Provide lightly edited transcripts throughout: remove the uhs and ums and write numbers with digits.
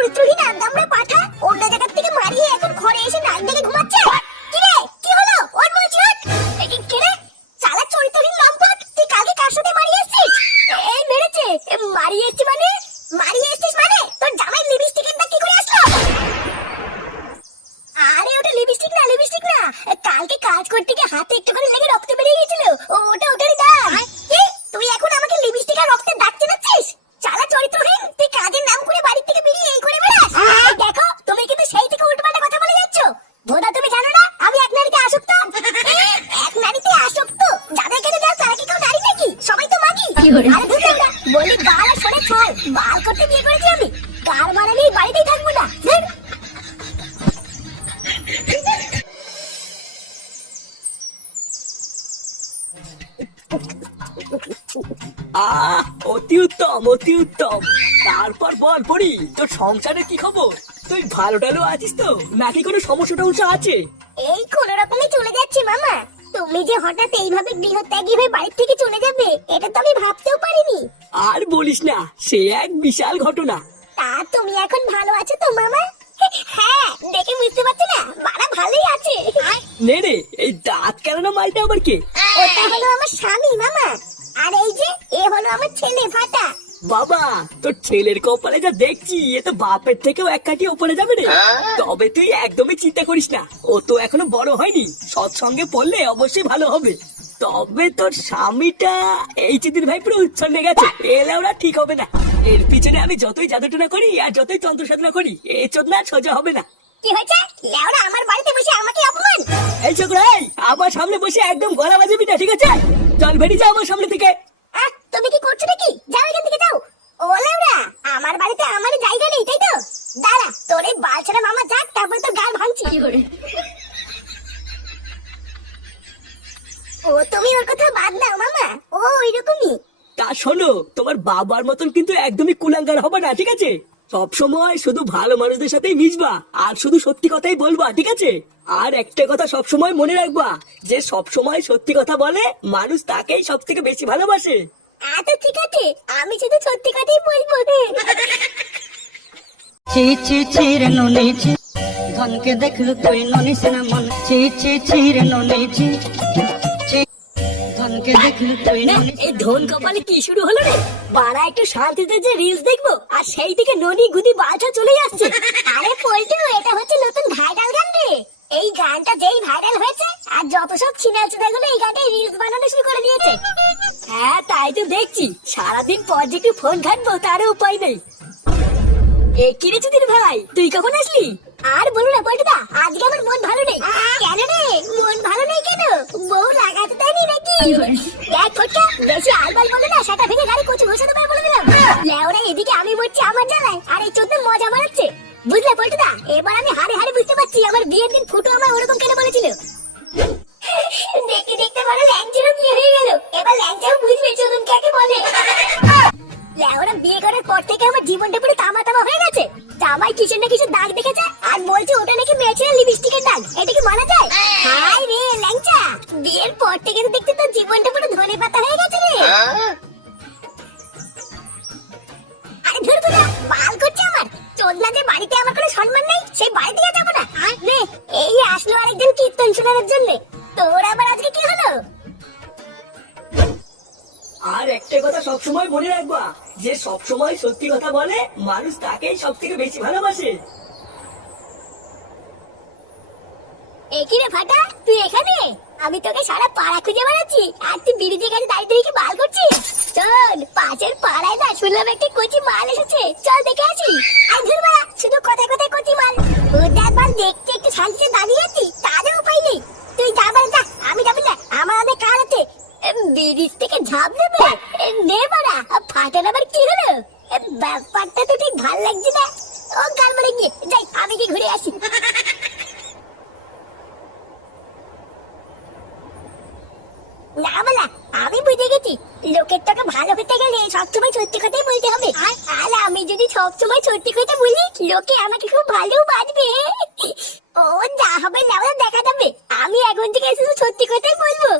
চরিত্রহীন আদামরা পাঠা অন্য জায়গা থেকে মারিয়ে এখন ঘরে এসে নাক ডেকে ঘুমাচ্ছে। কি রে কি হলো ওর বলছি কি রে শালা চরিত্রহীন লম্পট, তুই কালকে কার সাথে মারিয়ে এসেছিস? এই মেরেছে মারিয়ে এসেছিস মানে তোর জামাই লিপস্টিকের দাগ কি করে আসলো? আরে ওটা লিপস্টিক না কালকে কাজ করতে গিয়ে হাতে একটুখানি লেগে রক্ত বেরিয়ে গেছিল, ওটারই দাগ। কি তুই এখন আমাকে লিপস্টিক আর রক্তের দাগ চেনাচ্ছিস? শালা চরিত্রহীন, তুই কাজের নাম করে বাড়ি থেকে বেরিয়ে এই করে বেড়াস। দেখো তুমি কিন্তু সেই থেকে উল্টোপাল্টা কথা বলে যাচ্ছ। ভোদা তুমি জানো না আমি এক নারীতে আসক্ত। এক নারীতে আসক্ত? যাদের কাছে যাও তারা কি কেউ নারী নাকি? সবাই তো মাগি। আরে ধুর না বলি গাল আর সরে ছাল, বাল করতে বিয়ে করেছি আমি, গাল মারালেই বাড়িতেই থাকবো না। অতি উত্তম অতি উত্তম। তারপর বল পড়ি, তোর সংসারে কি খবর? তুই ভালো টালো আছিস তো, নাকি কোনো সমস্যা টমস্যা আছে? এই কোনো রকমে চলে যাচ্ছে মামা। তুমি যে হঠাৎ এইভাবে গৃহত্যাগী হয়ে বাড়ি থেকে চলে যাবে এটা তো আমি ভাবতেও পারিনি। আর বলিস না, সে এক বিশাল ঘটনা। তা তুমি এখন ভালো আছো তো মামা? হ্যাঁ দেখে বুঝতে পারছো না বাড়া ভালোই আছে। নে রে, এই দাঁত কেলানো মালটা আবার কে? ওটা হলো আমার স্বামী মামা, আর এই যে এ হলো আমার ছেলে ফাটা। বাবা, তোর ছেলের কপালে যা দেখছি এ তো বাপের থেকেও এক কাঠি উপরে যাবে রে। তবে তুই একদমই চিন্তা করিস না, ও তো এখনো বড় হয়নি, সৎসঙ্গে পড়লে অবশ্যই ভালো হবে। তবে তোর স্বামীটা এই চিদির ভাই পুরো উচ্ছন্নে গেছে, এলে ওরা ঠিক হবে না। এর পিছনে আমি যতই জাদুটনা করি আর যতই তন্ত্র সাধনা করি, এ চোদনা সোজা হবে না। কি হয়েছে? লেওরা আমার বাড়িতে বসে আমাকে অপমান। এই ছোকরা, এই আমার সামনে বসে একদম গলা বাজাবি না, ঠিক আছে? চল বেরিয়ে যা আমার সামনে থেকে। তুমি কি করছো নাকি? যাও এখান থেকে যাও। ও লেওরা, আমার বাড়িতে আমার জায়গা নেই তাই তো? দাঁড়া তোর এই বালছাড়া মামা যাক, তারপর তোর গাল ভাঙছি। ও তুমি ওর কথা বাদ দাও মামা, ও ওইরকমই। তা শোনো, তোমার বাবার মতন কিন্তু একদমই কুলাঙ্গার হবে না, ঠিক আছে? সব সময় শুধু ভালো মানুষদের সাথেই মিশবা আর শুধু সত্যি কথাই বলবা, ঠিক আছে? আর একটা কথা সব সময় মনে রাখবা, যে সব সময় সত্যি কথা বলে মানুষ তাকেই সব থেকে বেশি ভালোবাসে। আচ্ছা ঠিক আছে, আমি শুধু সত্যি কথাই বলবো। ছি ছি ছি রে ননি ছি, ধনকে দেখলু তুই ননিস না মন। ছি ছি ছি রে ননি ছি, ধনকে দেখলু তুই ননিস। এই ধন কপালে কি শুরু হলো রে? বাড়া একটু শান্তিতে যে রিলস দেখবো আর সেই থেকে ননি গুদি বালটা চলে যাচ্ছে। আরে পল্টু, এটা হচ্ছে নতুন ভাইরাল গান রে। এই গানটা যেই ভাইরাল হয়েছে আর যত সব ছিনালচুদাগুলো এই গানটাই রিলস বানানো শুরু করে দিয়েছে। হ্যাঁ তাই তো দেখছি, সারাদিন পর যে একটু ফোন ঘাটবো তারও উপায় নেই। এ কি রে চুদির ভাই, তুই কখন আসলি? আর বলো না পল্টুদা, আজকে আমার মন ভালো নেই। কেন রে মন ভালো নেই কেন? বউ লাগাতে দেয়নি নাকি? দেখ ফটকা, বেশি আলবাল বলে না সেটা ভেঙে গাড়ি কচু ঘষাতে পারে বলে দিলাম। লেওরা এদিকে আমি মরছি আমার জ্বালায় আর এই চোদ্দ মজা মারাচ্ছে। বুঝলে পল্টুদা, এবার আমি হারে হারে বুঝতে পারছি আমার বিয়ের দিন ফুটো আমার ওরকম কেন বলেছিল। দেখতে দেখতে বড় ল্যাংচারও বিয়ে হয়ে গেল, এবার ল্যাংচাও বুঝবে চোদন কাকে বলে। লেওরা বিয়ে করার পর থেকে আমার জীবনটা পুরো তামা তামা হয়ে গেছে। জামাই কিসের না কিসের দাগ দেখেছে আর বলছে ওটা নাকি মেয়েছেলের লিপস্টিকের দাগ, এটা কি মানা যায়? হাই রে ল্যাংচা, বিয়ের পর থেকে তো দেখতে তোর জীবনটা পুরো ধনে পাতা হয়ে গেছে রে। আরে ধুর বুঝা, বাল করছে আমার চোদনা, যে বাড়িতে আমার কোনো সম্মান নেই সেই বাড়ি দিয়ে যাবো না। নে এই আসলো আরেকজন কীর্তন শোনানোর জন্য। তোর আবার আজকে কি হলো? আর একটা কথা সব সময় মনে রাখবা, যে সব সময় সত্যি কথা বলে মানুষ তাকেই সব থেকে বেশি ভালোবাসে। একই রে ফাটা, তুই এখানে? আমি তোকে সারা পাড়া খুঁজে বেড়াচ্ছি আর তুই বিড়ির কাছে দাঁড়িয়ে দাঁড়িয়ে কি বাল করছিস? চল পাশের পাড়ায় না শুনলাম একটা কচি মাল এসেছে, চল দেখে আসি। আর ধুর বাড়া, শুধু কথায় কথায় কচি মাল। ওদের বাল দেখতে একটু শান্তিতে দাঁড়িয়ে আছি, তারও উপায় নেই। তুই যা বাড়া যা, আমি যাবি না, আমার অনেক কাজ আছে। ব্রিজ থেকে ঝাঁপ দেবে? নে বাড়া, ফাটার আবার কি হলো? ব্যাপারটা তো ঠিক ভাল লাগছে না। ও গাল মারে গিয়ে যাই, আমি কি ঘুরে আসি। না বলা, আমি বুঝে গেছি, লোকের টাকা ভালো হতে গেলে সবসময় সত্যি কথাই বলতে হবে। আর আমি যদি সবসময় সত্যি কথা বলি লোকে আমাকে খুব ভালো বাজবে। ও যা হবে না দেখা যাবে, আমি এখন থেকে শুধু সত্যি কথাই বলবো।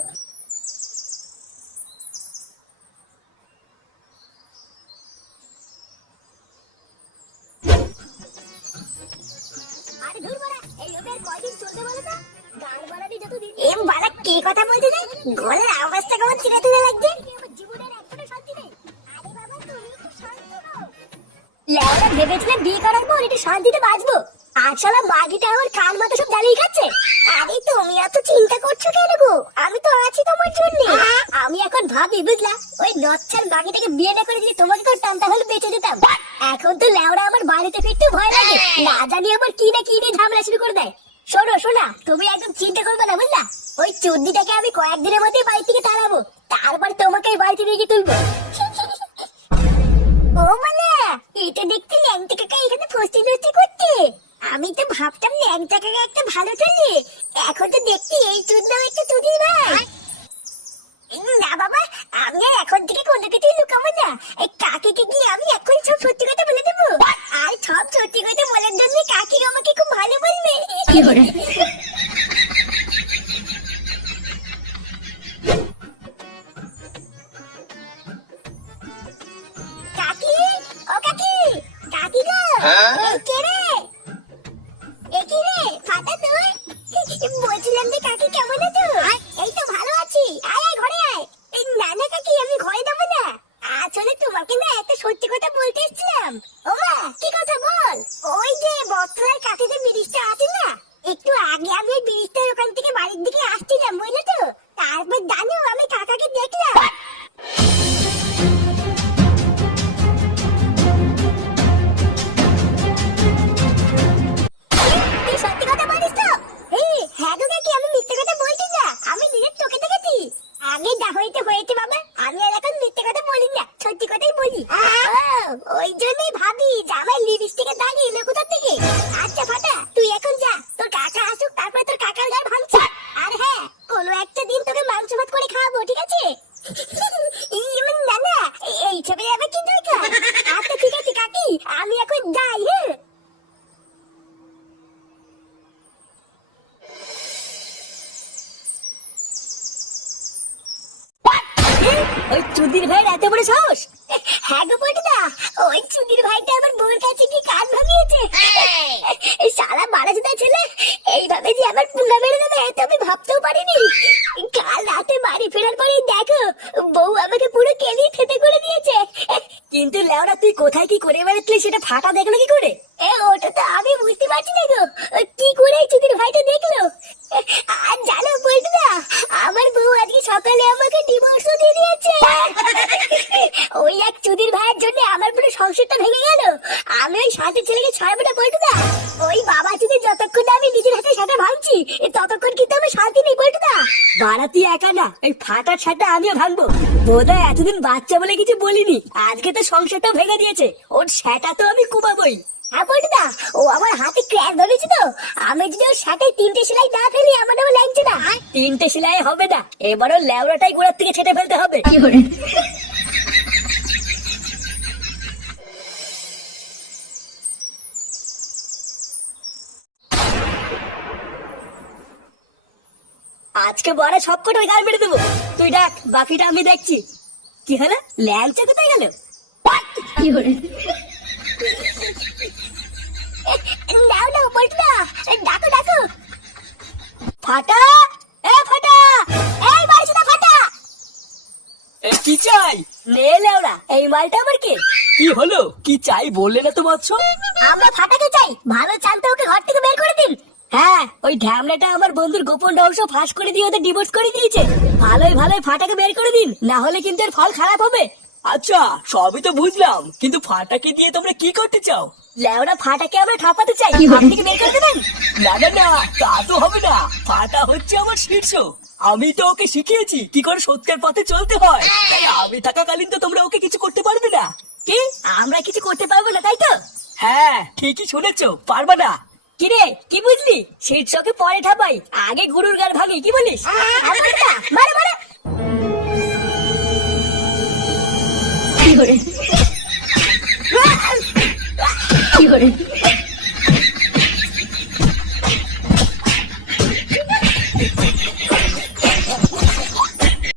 আরে ধুর বাড়া, এই ওদের কয়দিন চলবে বলো তো? গান বাড়ানি যতদিন বাড়া কি কথা বলতে যাই, গলার আওয়াজটা কেমন চিনে চিনে লাগছে। আমার জীবনের একটু শান্তি নেই। আরে বাবা তুমি একটু শান্ত হও। লেওরা ভেবেছিলাম বিয়ে করার পর একটু শান্তিতে বাঁচবো, আর শালা মাগিটা আমার কান মাথা সব জ্বালিয়ে খাচ্ছে। আরে তুমি এত চিন্তা করছো কেন গো, আমি তো আছি তোমার জন্য। আমি এখন ভাবি বুঝলা, ওই নচ্ছার মাগিটাকে বিয়ে না করে যদি তোমাকে কেউ টানতে হলে বেঁচে যেতাম। এখন তো লেওরা আমার বাড়িতে ফিরতে ভয় লাগে, না জানি আবার কি না কি নিয়ে ঝামেলা শুরু করে দেয়। শোনো শোনা, তুমি একদম চিন্তা করবে না বুঝলা, ওই চুদ্দিটাকে আমি কয়েকদিনের মধ্যে বাড়ি থেকে তাড়াবো, তারপর তোমাকে এই বাড়িতে নিয়ে গিয়ে তুলবো। ও মানে এটা দেখতে ল্যাংটা কাকা এখানে ফস্তি নষ্টি করতে, আমি তো ভাবতাম ল্যাংটা কাকা একটা ভালো ছেলে, এখন তো দেখছি এই চুদনাও একটা চুদির ভাই। না বাবা, আমি আর এখন থেকে কোনো কিছুই লুকাবো না, এই কাকিকে গিয়ে আমি এখন সব সত্যি কথা বলে দেবো, আর সব সত্যি কথা বলার জন্য কাকি আমাকে খুব ভালো বলবে। কাকি, ও কাকি, কাকি গো, এই কে রে? এ কি রে, ফাটা তুই? বলছিলাম যে কাকি কেমন আছো? এই তো ভালো আছি, আয় আয় ঘরে আয়। এই না না কাকি, আমি ঘরে যাবো না, আসলে তোমাকে না একটা সত্যি কথা বলতে এসেছিলাম। ও মা, কি কথা বল? ওই যে বস্ত্রার কাছে যে ব্রিজটা আছে না, একটু আগে আমি ওই ব্রিজটার ওখান থেকে বাড়ির দিকে আসছিলাম বুঝলে তো, তারপর জানো আমি কাকাকে দেখলাম। তুই সত্যি কথা বলিস তো? হ্যাঁ গো কাকি, আমি মিথ্যে কথা বলছি না, আমি নিজের চোখে দেখেছি। আগে যা হয়েছে হয়েছে বাবা, আমি আর এখন মিথ্যে কথা বলি না, সত্যি কথাই বলি। ওই জন্যই ভাবি জামাই লিপস্টিকের দাগ এলো কোথা থেকে। আচ্ছা ফাটা, তুই এখন যা, তোর কাকা আসুক তারপরে তোর কাকার গায়ে ভাঙছে। আর হ্যাঁ, কোনো একটা দিন তোকে মাংস ভাত করে খাওয়াবো, ঠিক আছে? না না, এই ছবি আবার কি দরকার? আচ্ছা ঠিক আছে কাকি, আমি এখন যাই। হ্যাঁ ওই চুদির ভাইয়ের এত বড় সাহস! হ্যাঁ গো পটুদা, ওই চুদির ভাইটা আমার বউর কাছে কি কান ভাঙিয়েছে। এই শালা মারাজুদা ছেলে এইভাবে যে আমার পুঙ্গা মেরে দেবে এটা আমি ভাবতেও পারিনি। কাল রাতে বাড়ি ফেরার পরেই দেখো বউ আমাকে পুরো কেলিয়ে খেতে করে দিয়েছে। কিন্তু লেওরা তুই কোথায় কি করে বেড়াচ্ছিলি সেটা ফাটা দেখলো কি করে? ওটা তো আমি বুঝতে পারছি না গো, কি করে এই চুদির ভাইটা দেখলো। আর জানো পটুদা, আমার বউ আজকে সকালে আমাকে ডিভোর্সও দিয়ে দিয়েছে। ওই এক চুদির ভাইয়ের জন্য আমার পুরো সংসারটা ভেঙে গেল। আমি ওই সাথে ছেলেকে ছাড়বো না পল্টুদা, ওই বাবা চুদি যতক্ষণ না আমি নিজের হাতে সাথে ভাঙছি ততক্ষণ কিন্তু আমি শান্তি নেই পল্টুদা। বাড়াতি একা না, এই ফাটার সাথে আমিও ভাঙবো। বোধহয় এতদিন বাচ্চা বলে কিছু বলিনি, আজকে তো সংসারটা ভেঙে দিয়েছে, ওর সেটা তো আমি কুবাবই। হ্যাঁ পল্টুদা, ও আমার হাতে ক্র্যাক ধরেছে তো, আমি যদি ওর সাথে 3টে সেলাই না ফেলি আমার নামে লাগছে না। 3টে সেলাই হবে না, এবারও লেওড়াটাই গোড়ার থেকে ছেটে ফেলতে হবে। আজকে বড় সব কটা গাল মেরে দেবো, তুই ডাক, বাকিটা আমি দেখছি। কি হলো, ল্যাংচা কোথায় গেল? নাও নাও পল্টুদা, ডাকো ডাকো। ফাটা, এ ফাটা, এই বাড়িটা ফাটা। কি চাই? নে লেওড়া, এই মালটা আমার কে? কি হলো, কি চাই বললে না তো বৎস? আমরা ফাটাকে চাই, ভালো চালতে ওকে ঘর থেকে বের করে দিন। হ্যাঁ, ওই ঢ্যামলাটা আমার বন্ধুর গোপন রহস্য ফাঁস করে দিয়ে ওদের ডিভোর্স করে দিয়েছে। ভালোই ভালোই ফাটাকে বের করে দিন, না হলে কিন্তু এর ফল খারাপ হবে। আচ্ছা সবই তো বুঝলাম, কিন্তু ফাটাকে দিয়ে তোমরা কি করতে চাও? লেওড়া ফাটাকে আমরা ঠাপাতে চাই, আপনি কি বের করে দেবেন? না না না, তা তো হবে না, ফাটা হচ্ছে আমার শীর্ষ, আমি তো ওকে শিখিয়েছি কি করে সত্যের পথে চলতে হয়, তাই আমি থাকাকালীন তো তোমরা ওকে কিছু করতে পারবে না। কি, আমরা কিছু করতে পারবো না তাই তো? হ্যাঁ ঠিকই শুনেছো, পারবা না। কিরে কি বুঝলি, শীর্ষকে পরে ঠাপাই, আগে গুরুর গাল ভাঙি, কি বলিস? মারে মারে। কি করে